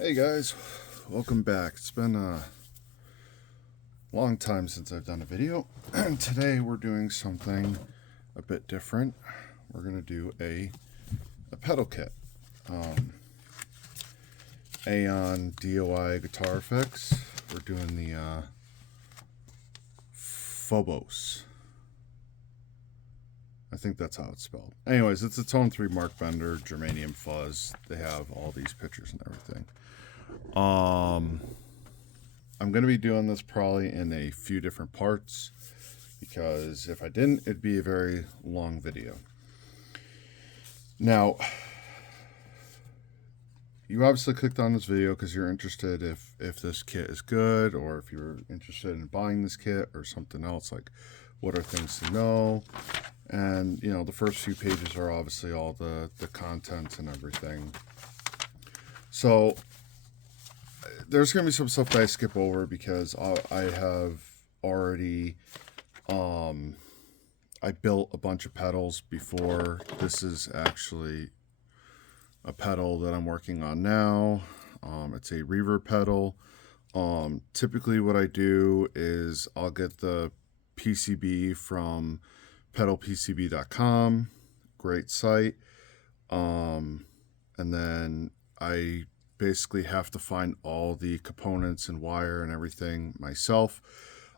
Hey guys, welcome back. It's been a long time since I've done a video, and today we're doing something a bit different. We're going to do a pedal kit. Aion DOI Guitar Effects. We're doing the Phobos. I think that's how it's spelled. Anyways, it's a Tone 3 Mark Bender, Germanium fuzz. They have all these pictures and everything. I'm going to be doing this probably in a few different parts because if I didn't, it'd be a very long video. Now, you obviously clicked on this video because you're interested if this kit is good, or if you're interested in buying this kit or something else, like what are things to know. And, you know, the first few pages are obviously all the content and everything. So there's going to be some stuff that I skip over because I have already, I built a bunch of pedals before. This is actually a pedal that I'm working on now. It's a reverb pedal. Typically what I do is I'll get the PCB from pedalpcb.com, great site. And then I basically have to find all the components and wire and everything myself.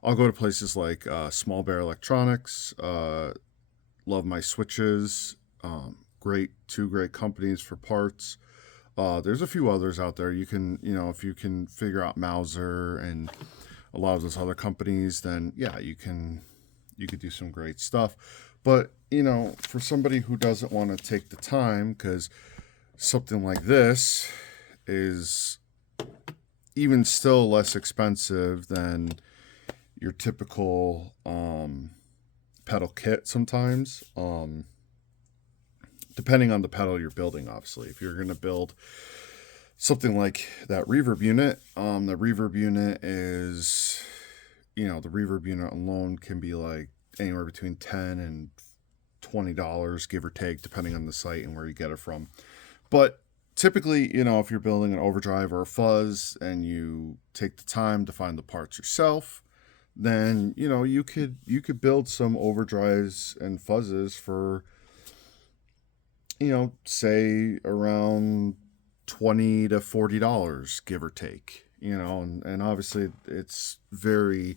I'll go to places like Small Bear Electronics, love my switches, two great companies for parts. There's a few others out there. You can, if you can figure out Mauser and a lot of those other companies, then yeah, you could do some great stuff. But, for somebody who doesn't want to take the time, because something like this is even still less expensive than your typical pedal kit sometimes, depending on the pedal you're building. Obviously, if you're going to build something like that reverb unit, the reverb unit is, the reverb unit alone can be like anywhere between $10 and $20, give or take, depending on the site and where you get it from. But typically, if you're building an overdrive or a fuzz and you take the time to find the parts yourself, then you could build some overdrives and fuzzes for say around $20 to $40, give or take. And obviously it's very,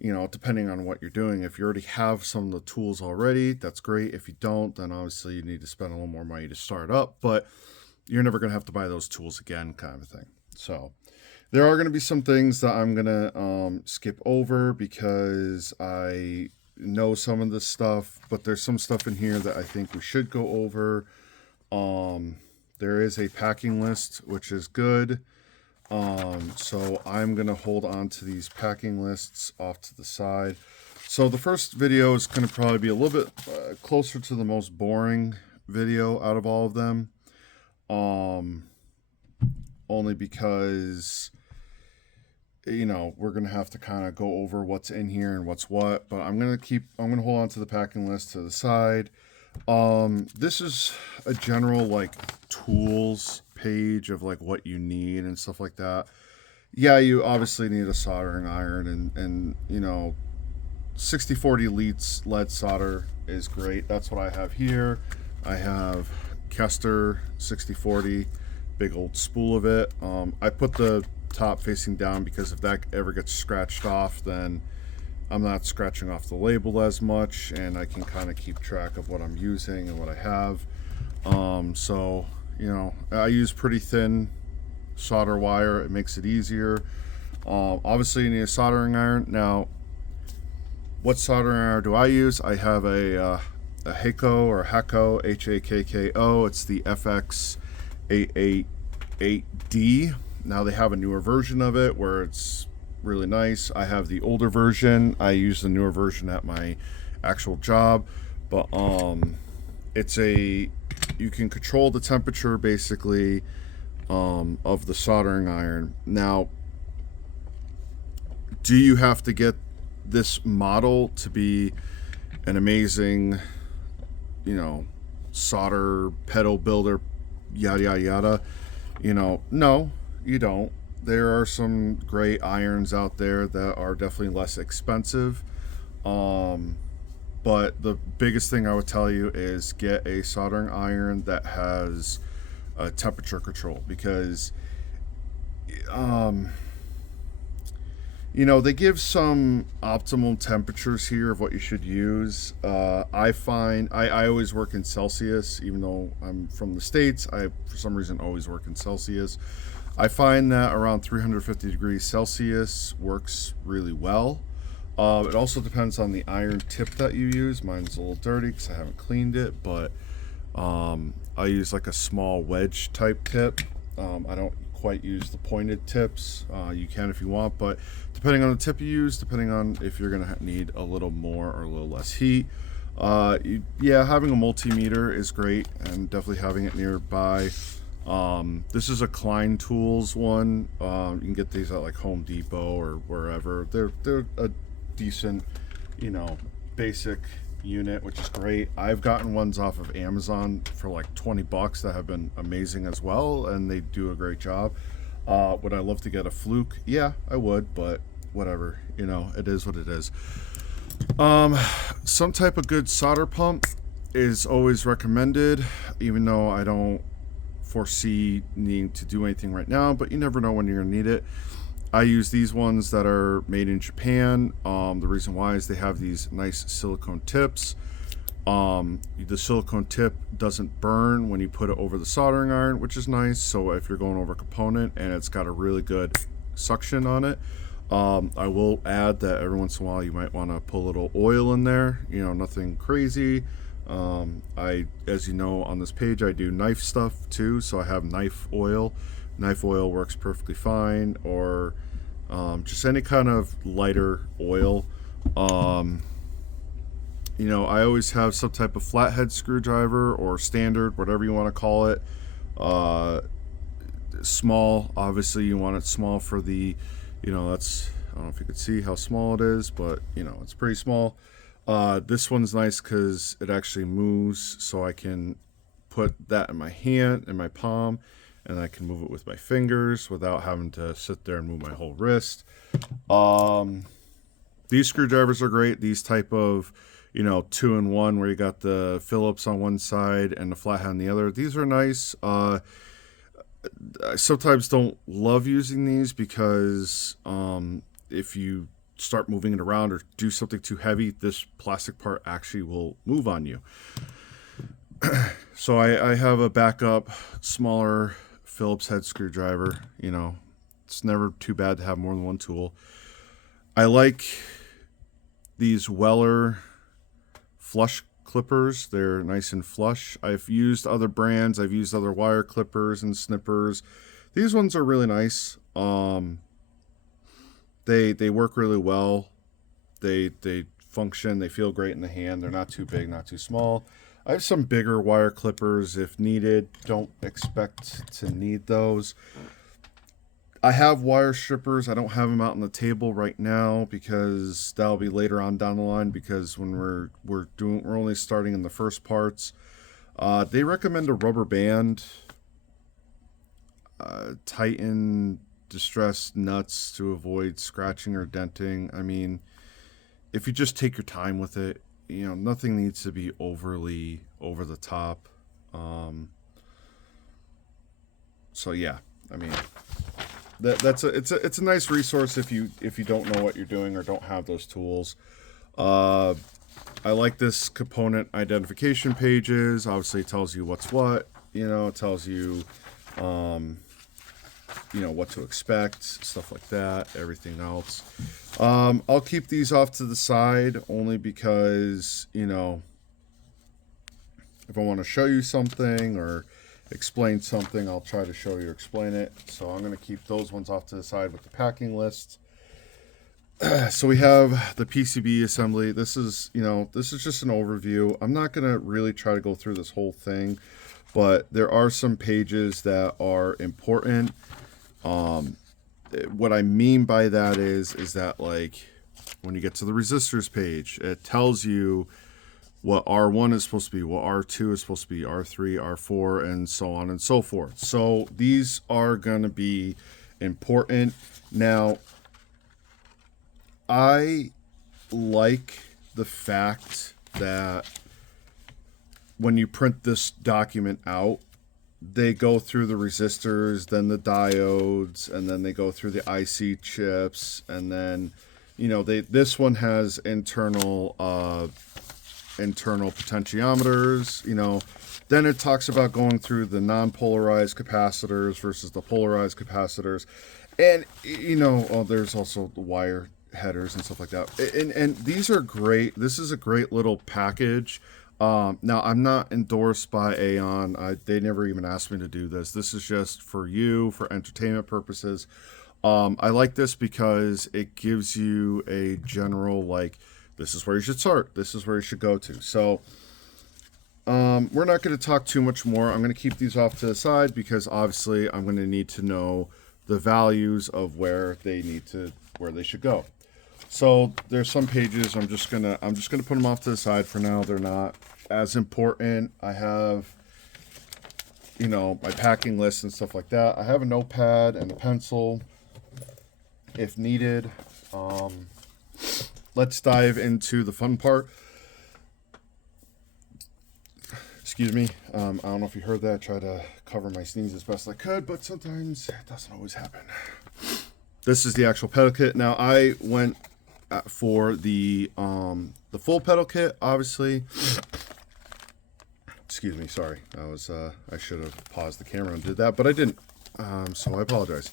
depending on what you're doing. If you already have some of the tools already, that's great. If you don't, then obviously you need to spend a little more money to start up, but you're never going to have to buy those tools again, kind of a thing. So there are going to be some things that I'm going to skip over because I know some of this stuff, but there's some stuff in here that I think we should go over. There is a packing list, which is good. So I'm going to hold on to these packing lists off to the side. So the first video is going to probably be a little bit closer to the most boring video out of all of them. Only because, we're going to have to kind of go over what's in here and what's what, but I'm going to hold on to the packing list to the side. This is a general like tools page of like what you need and stuff like that. Yeah, you obviously need a soldering iron and 6040 lead solder is great. That's what I have here. I have Kester 6040, big old spool of it. I put the top facing down because if that ever gets scratched off, then I'm not scratching off the label as much, and I can kind of keep track of what I'm using and what I have. So, I use pretty thin solder wire. It makes it easier. Obviously, you need a soldering iron. Now, what soldering iron do I use? I have a Hakko or Hakko, Hakko. It's the FX 888D. Now, they have a newer version of it where it's really nice. I have the older version. I use the newer version at my actual job, but you can control the temperature basically of the soldering iron. Now, do you have to get this model to be an amazing solder pedal builder, yada yada yada? No, you don't. There are some great irons out there that are definitely less expensive. Um, but the biggest thing I would tell you is get a soldering iron that has temperature control, because um, they give some optimal temperatures here of what you should use. I find I always work in Celsius, even though I'm from the States. I, for some reason, always work in Celsius. I find that around 350 degrees Celsius works really well. It also depends on the iron tip that you use. Mine's a little dirty because I haven't cleaned it, but I use like a small wedge type tip. I don't quite use the pointed tips. You can if you want, but depending on the tip you use, depending on if you're gonna need a little more or a little less heat. Yeah, having a multimeter is great, and definitely having it nearby. This is a Klein Tools one. You can get these at like Home Depot or wherever. They're a decent, basic unit, which is great. I've gotten ones off of Amazon for like $20 that have been amazing as well, and they do a great job. Would I love to get a Fluke? Yeah, I would, but whatever. It is what it is. Some type of good solder pump is always recommended, even though I don't foresee needing to do anything right now, but you never know when you're gonna need it. I use these ones that are made in Japan. The reason why is they have these nice silicone tips. The silicone tip doesn't burn when you put it over the soldering iron, which is nice. So if you're going over a component and it's got a really good suction on it, I will add that every once in a while you might want to put a little oil in there. Nothing crazy. As you know, on this page, I do knife stuff too, so I have knife oil. Knife oil works perfectly fine, or just any kind of lighter oil. I always have some type of flathead screwdriver or standard, whatever you want to call it. Small, obviously, you want it small for the, that's, I don't know if you can see how small it is, but it's pretty small. This one's nice because it actually moves, so I can put that in my hand, in my palm, and I can move it with my fingers without having to sit there and move my whole wrist. These screwdrivers are great. These type of, 2-in-1, where you got the Phillips on one side and the flathead on the other. These are nice. I sometimes don't love using these because if you start moving it around or do something too heavy, this plastic part actually will move on you. So I have a backup smaller Phillips head screwdriver. It's never too bad to have more than one tool. I like these Weller flush clippers. They're nice and flush. I've used other brands. I've used other wire clippers and snippers. These ones are really nice. They work really well. They function. They feel great in the hand. They're not too big, not too small. I have some bigger wire clippers if needed. Don't expect to need those. I have wire strippers. I don't have them out on the table right now because that'll be later on down the line, because when we're only starting in the first parts. They recommend a rubber band. Tighten distressed nuts to avoid scratching or denting. I mean, if you just take your time with it, nothing needs to be overly over the top. So yeah, I mean, it's a nice resource if you don't know what you're doing or don't have those tools. I like this component identification pages. Obviously, it tells you what's what. It tells you what to expect, stuff like that, everything else. I'll keep these off to the side only because, if I want to show you something or explain something, I'll try to show you or explain it. So I'm going to keep those ones off to the side with the packing list. So we have the PCB assembly. This is just an overview. I'm not going to really try to go through this whole thing, but there are some pages that are important. What I mean by that is that, like, when you get to the resistors page, it tells you what R1 is supposed to be, what R2 is supposed to be, R3, R4, and so on and so forth. So these are going to be important. Now, I like the fact that when you print this document out, they go through the resistors, then the diodes, and then they go through the IC chips, and then, you know, this one has internal potentiometers, you know. Then it talks about going through the non-polarized capacitors versus the polarized capacitors. And, you know, there's also the wire headers and stuff like that. And these are great. This is a great little package. Now, I'm not endorsed by Aion. They never even asked me to do this. This is just for you, for entertainment purposes. I like this because it gives you a general, like, this is where you should start. This is where you should go to. So we're not going to talk too much more. I'm going to keep these off to the side because obviously I'm going to need to know the values of where they should go. So there's some pages I'm just gonna put them off to the side for now. They're not as important. I have, you know, my packing list and stuff like that. I have a notepad and a pencil if needed. Let's dive into the fun part. Excuse me. I don't know if you heard that. I try to cover my sneeze as best I could, but sometimes it doesn't always happen. This is the actual pedal kit. Now, I went for the full pedal kit, obviously. Excuse me, sorry. I should have paused the camera and did that, but I didn't. So I apologize.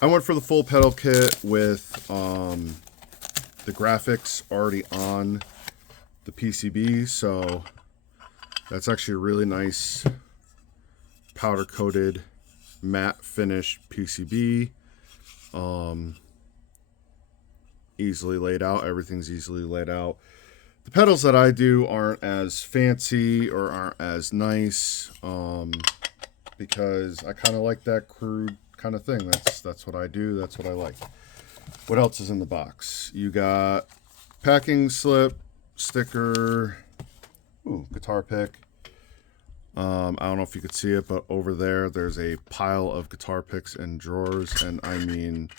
I went for the full pedal kit with the graphics already on the PCB, so that's actually a really nice powder coated matte finish PCB. Easily laid out. Everything's easily laid out. The pedals that I do aren't as fancy or aren't as nice because I kind of like that crude kind of thing. That's what I do. That's what I like. What else is in the box? You got packing slip, sticker, guitar pick. I don't know if you could see it, but over there's a pile of guitar picks and drawers, and I mean,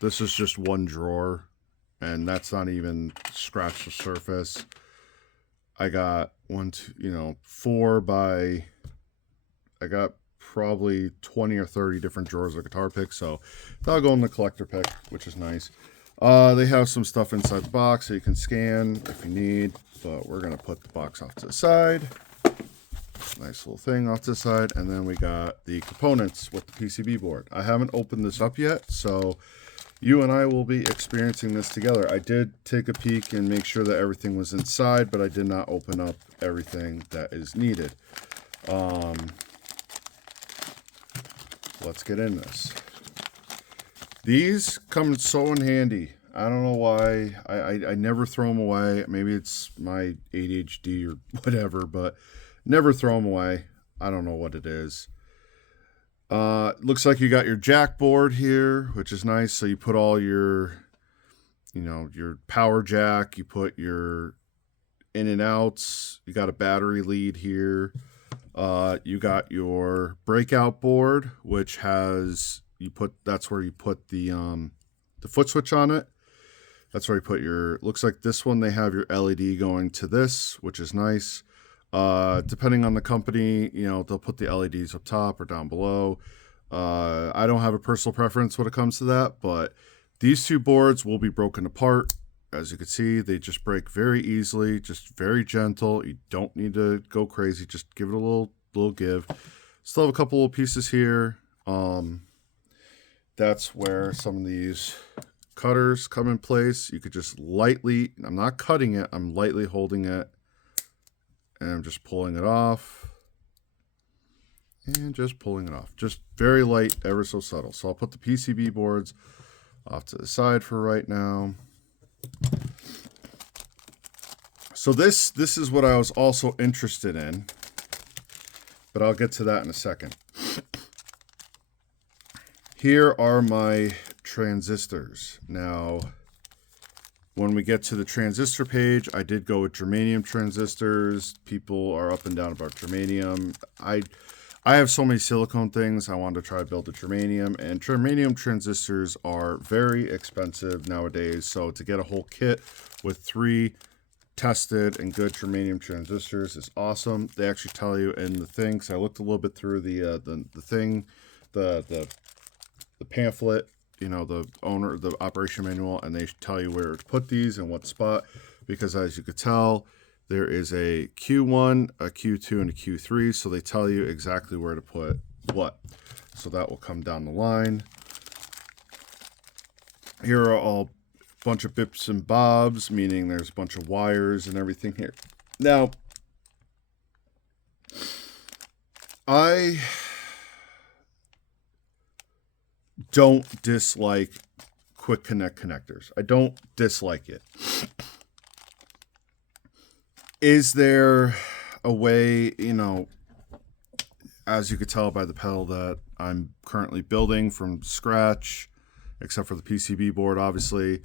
this is just one drawer, and that's not even scratched the surface. I got I got probably 20 or 30 different drawers of guitar picks, so that'll go in the collector pick, which is nice. They have some stuff inside the box so you can scan if you need, but we're going to put the box off to the side. Nice little thing off to the side, and then we got the components with the PCB board. I haven't opened this up yet, so you and I will be experiencing this together. I did take a peek and make sure that everything was inside, but I did not open up everything that is needed. Let's get in this. These come so in handy. I don't know why. I never throw them away. Maybe it's my ADHD or whatever, but never throw them away. I don't know what it is. Looks like you got your jack board here, which is nice. So you put all your, your power jack, you put your in and outs, you got a battery lead here. You got your breakout board, which has, that's where you put the foot switch on it. That's where you put looks like this one, they have your LED going to this, which is nice. Depending on the company, they'll put the LEDs up top or down below. I don't have a personal preference when it comes to that, but these two boards will be broken apart. As you can see, they just break very easily, just very gentle. You don't need to go crazy. Just give it a little give. Still have a couple of pieces here. That's where some of these cutters come in place. You could just lightly, I'm not cutting it, I'm lightly holding it. And I'm just pulling it off. And just pulling it off. Just very light, ever so subtle. So I'll put the PCB boards off to the side for right now. So this is what I was also interested in, but I'll get to that in a second. Here are my transistors. Now, When we get to the transistor page, I did go with germanium transistors. People are up and down about germanium. I have so many silicone things. I wanted to try to build a germanium, and germanium transistors are very expensive nowadays. So to get a whole kit with 3 tested and good germanium transistors is awesome. They actually tell you in the thing, because I looked a little bit through the thing, the pamphlet, you know, the operation manual, and they tell you where to put these and what spot, because as you could tell, there is a Q1, a Q2, and a Q3, so they tell you exactly where to put what. So that will come down the line. Here are all a bunch of bips and bobs, meaning there's a bunch of wires and everything here. Now, I don't dislike quick connect connectors. I don't dislike it. Is there a way, you know, as you could tell by the pedal that I'm currently building from scratch, except for the PCB board, obviously,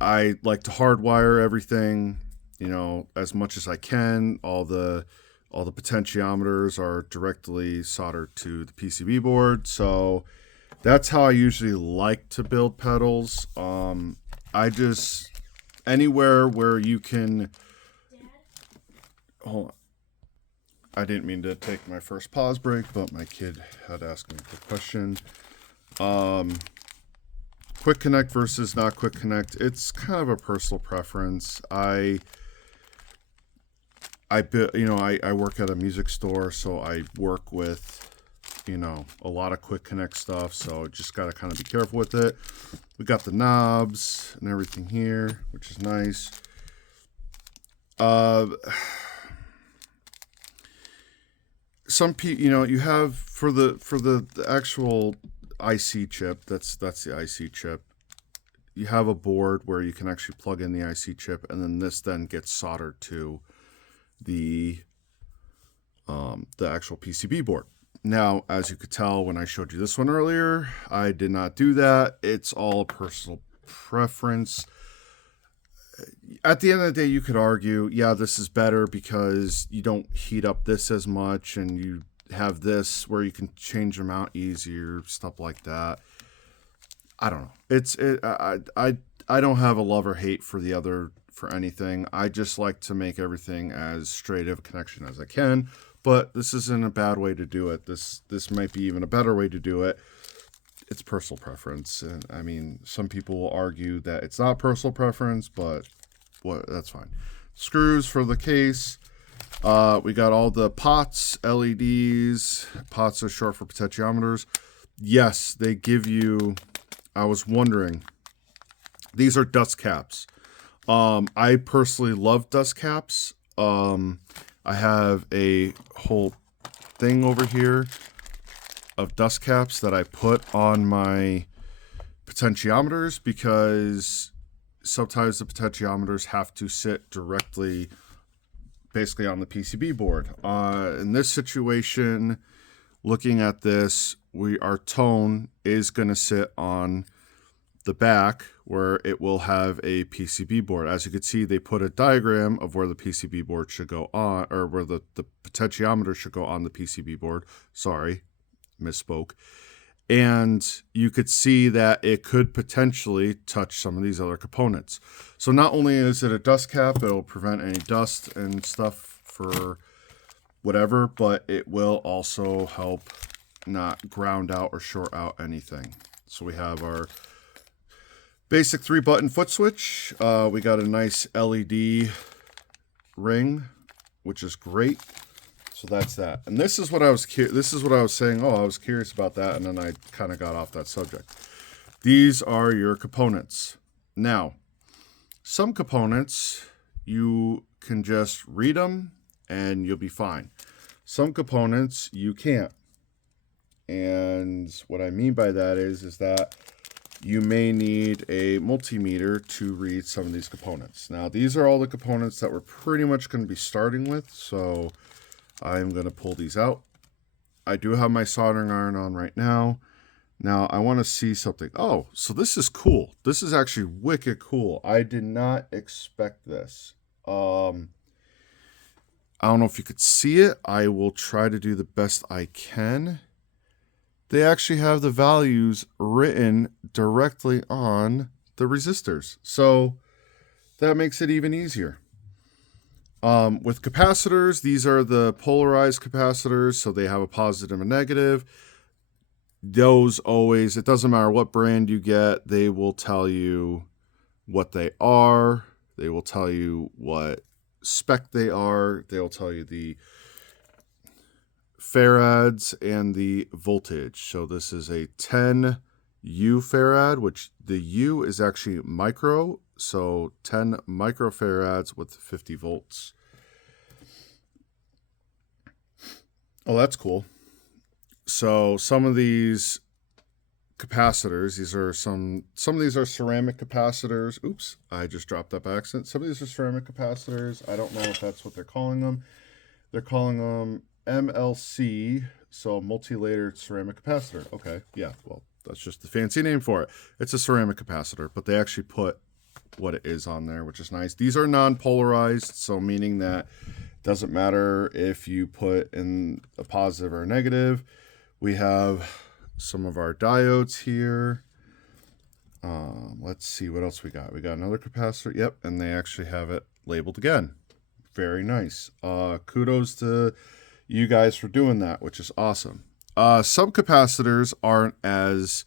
I like to hardwire everything, you know, as much as I can. All the potentiometers are directly soldered to the PCB board, so that's how I usually like to build pedals. I just, anywhere where you can, hold on. I didn't mean to take my first pause break, but my kid had asked me a quick question. Quick connect versus not quick connect. It's kind of a personal preference. I work at a music store, so I work with, you know, a lot of quick connect stuff. So just got to kind of be careful with it. We got the knobs and everything here, which is nice. Some people, you know, you have for the actual IC chip, that's the IC chip. You have a board where you can actually plug in the IC chip, and then this then gets soldered to the actual PCB board. Now, as you could tell when I showed you this one earlier, I did not do that. It's all personal preference. At the end of the day, you could argue, yeah, this is better because you don't heat up this as much, and you have this where you can change them out easier, stuff like that. I don't know. I don't have a love or hate for the other for anything. I just like to make everything as straight of a connection as I can. But this isn't a bad way to do it. This might be even a better way to do it. It's personal preference. And I mean, some people will argue that it's not personal preference, but that's fine. Screws for the case. We got all the pots, LEDs. Pots are short for potentiometers. Yes, they give you, I was wondering, these are dust caps. I personally love dust caps. I have a whole thing over here of dust caps that I put on my potentiometers because sometimes the potentiometers have to sit directly basically on the PCB board. In this situation, looking at this, our tone is going to sit on the back where it will have a PCB board. As you can see, they put a diagram of where the PCB board should go on, or where the potentiometer should go on the PCB board. Sorry, misspoke. And you could see that it could potentially touch some of these other components. So not only is it a dust cap, it'll prevent any dust and stuff for whatever, but it will also help not ground out or short out anything. So we have our basic 3-button foot switch. We got a nice LED ring, which is great. So that's that. And this is what I was saying. Oh, I was curious about that, and then I kind of got off that subject. These are your components. Now, some components you can just read them and you'll be fine. Some components you can't. And what I mean by that is that you may need a multimeter to read some of these components. Now, these are all the components that we're pretty much going to be starting with, so I'm going to pull these out. I do have my soldering iron on right now. Now I want to see something. Oh, so this is cool. This is actually wicked cool. I did not expect this. I don't know if you could see it. I will try to do the best I can. They actually have the values written directly on the resistors. So that makes it even easier. With capacitors, these are the polarized capacitors, so they have a positive and negative. Those always, it doesn't matter what brand you get, they will tell you what they are. They will tell you what spec they are. They'll tell you the farads and the voltage. So this is a 10 U farad, which the U is actually micro, so 10 microfarads with 50 volts. Oh, that's cool. So some of these capacitors, these are some of these are ceramic capacitors. Oops, I just dropped that by accident. Some of these are ceramic capacitors. I don't know if that's what they're calling them. They're calling them MLC, so multi-layered ceramic capacitor. Okay, yeah, well, that's just the fancy name for it. It's a ceramic capacitor, but they actually put what it is on there, which is nice. These are non-polarized, so meaning that it doesn't matter if you put in a positive or a negative. We have some of our diodes here. Let's see what else we got. We got another capacitor. Yep, and they actually have it labeled again. Very nice. Kudos to you guys for doing that, which is awesome. Some capacitors aren't as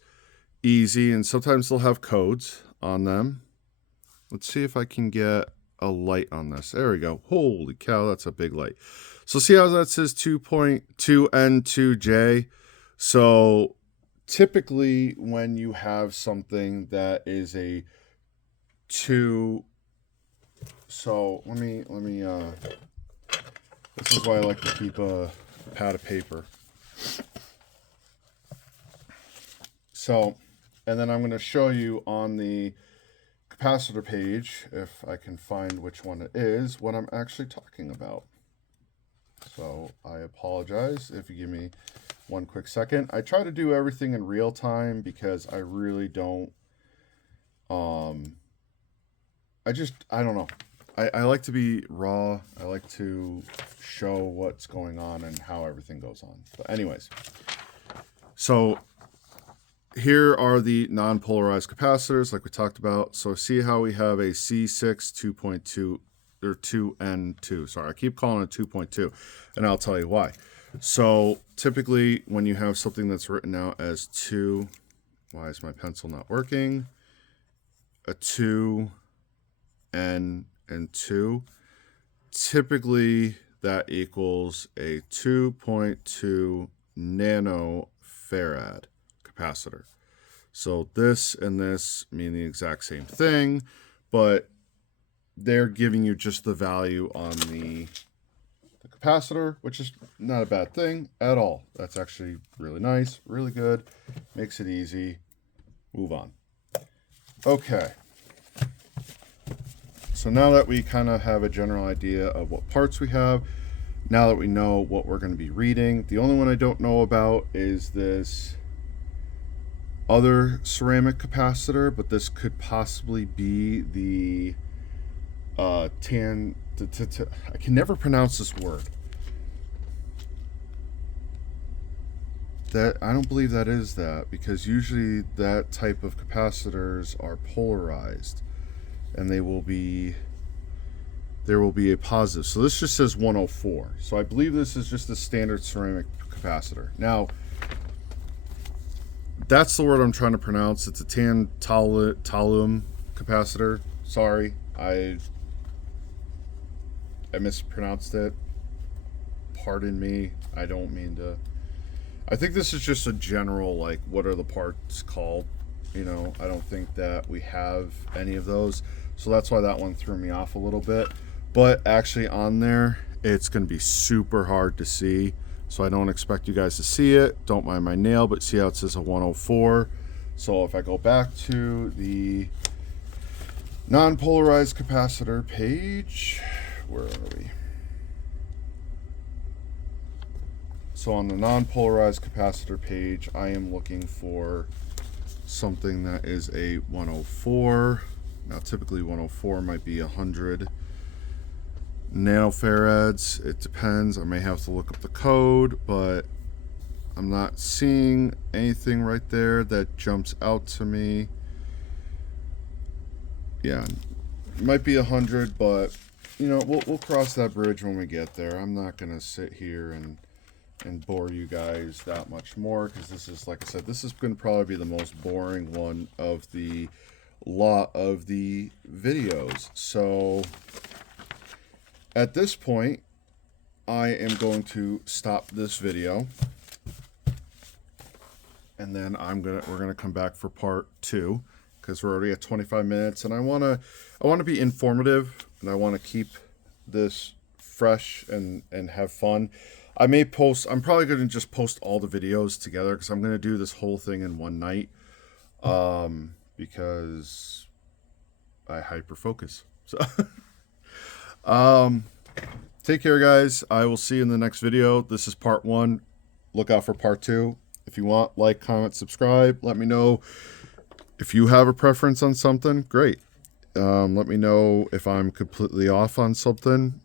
easy, and sometimes they'll have codes on them. Let's see if I can get a light on this. There we go. Holy cow, that's a big light. So see how that says 2.2N2J? So typically when you have something that is a 2, so let me this is why I like to keep a pad of paper. So, and then I'm going to show you on the capacitor page, if I can find which one it is, what I'm actually talking about. So I apologize if you give me one quick second. I try to do everything in real time because I really don't, I don't know. I like to be raw. I like to show what's going on and how everything goes on. But anyways, so here are the non-polarized capacitors like we talked about. So see how we have a C6 2.2 or 2N2. Sorry, I keep calling it 2.2, and I'll tell you why. So typically when you have something that's written out as 2, why is my pencil not working? A 2, N, and 2. Typically that equals a 2.2 nanofarad capacitor. So this and this mean the exact same thing, but they're giving you just the value on the capacitor, which is not a bad thing at all. That's actually really nice, really good, makes it easy. Move on. Okay. So now that we kind of have a general idea of what parts we have, now that we know what we're going to be reading, the only one I don't know about is this other ceramic capacitor, but this could possibly be the I can never pronounce this word. That I don't believe that is that, because usually that type of capacitors are polarized, and there will be a positive. So this just says 104. So I believe this is just a standard ceramic capacitor. Now, that's the word I'm trying to pronounce. It's a tantalum capacitor. Sorry, I mispronounced it. Pardon me. I don't mean to. I think this is just a general, like, what are the parts called? You know, I don't think that we have any of those. So that's why that one threw me off a little bit. But actually on there, it's going to be super hard to see. So I don't expect you guys to see it. Don't mind my nail, but see how it says a 104. So if I go back to the non-polarized capacitor page, where are we? So on the non-polarized capacitor page, I am looking for something that is a 104. Now typically 104 might be 100 nanofarads. It depends. I may have to look up the code, but I'm not seeing anything right there that jumps out to me. Yeah, it might be 100, but you know, we'll cross that bridge when we get there. I'm not gonna sit here and bore you guys that much more, because this is, like I said, this is going to probably be the most boring one of the lot of the videos. So at this point, I am going to stop this video, and then we're gonna come back for part 2, because we're already at 25 minutes, and I want to be informative, and I want to keep this fresh and have fun. I'm probably going to just post all the videos together, because I'm going to do this whole thing in one night, because I hyper focus. So take care, guys. I will see you in the next video. This is part 1. Look out for part 2. If you want, like, comment, subscribe. Let me know if you have a preference on something. Great. Let me know if I'm completely off on something.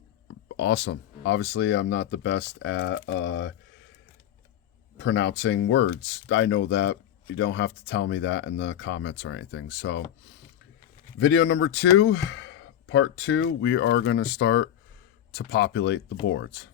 Awesome. Obviously, I'm not the best at pronouncing words. I know that. You don't have to tell me that in the comments or anything. So, video number 2, part 2, we are going to start to populate the boards.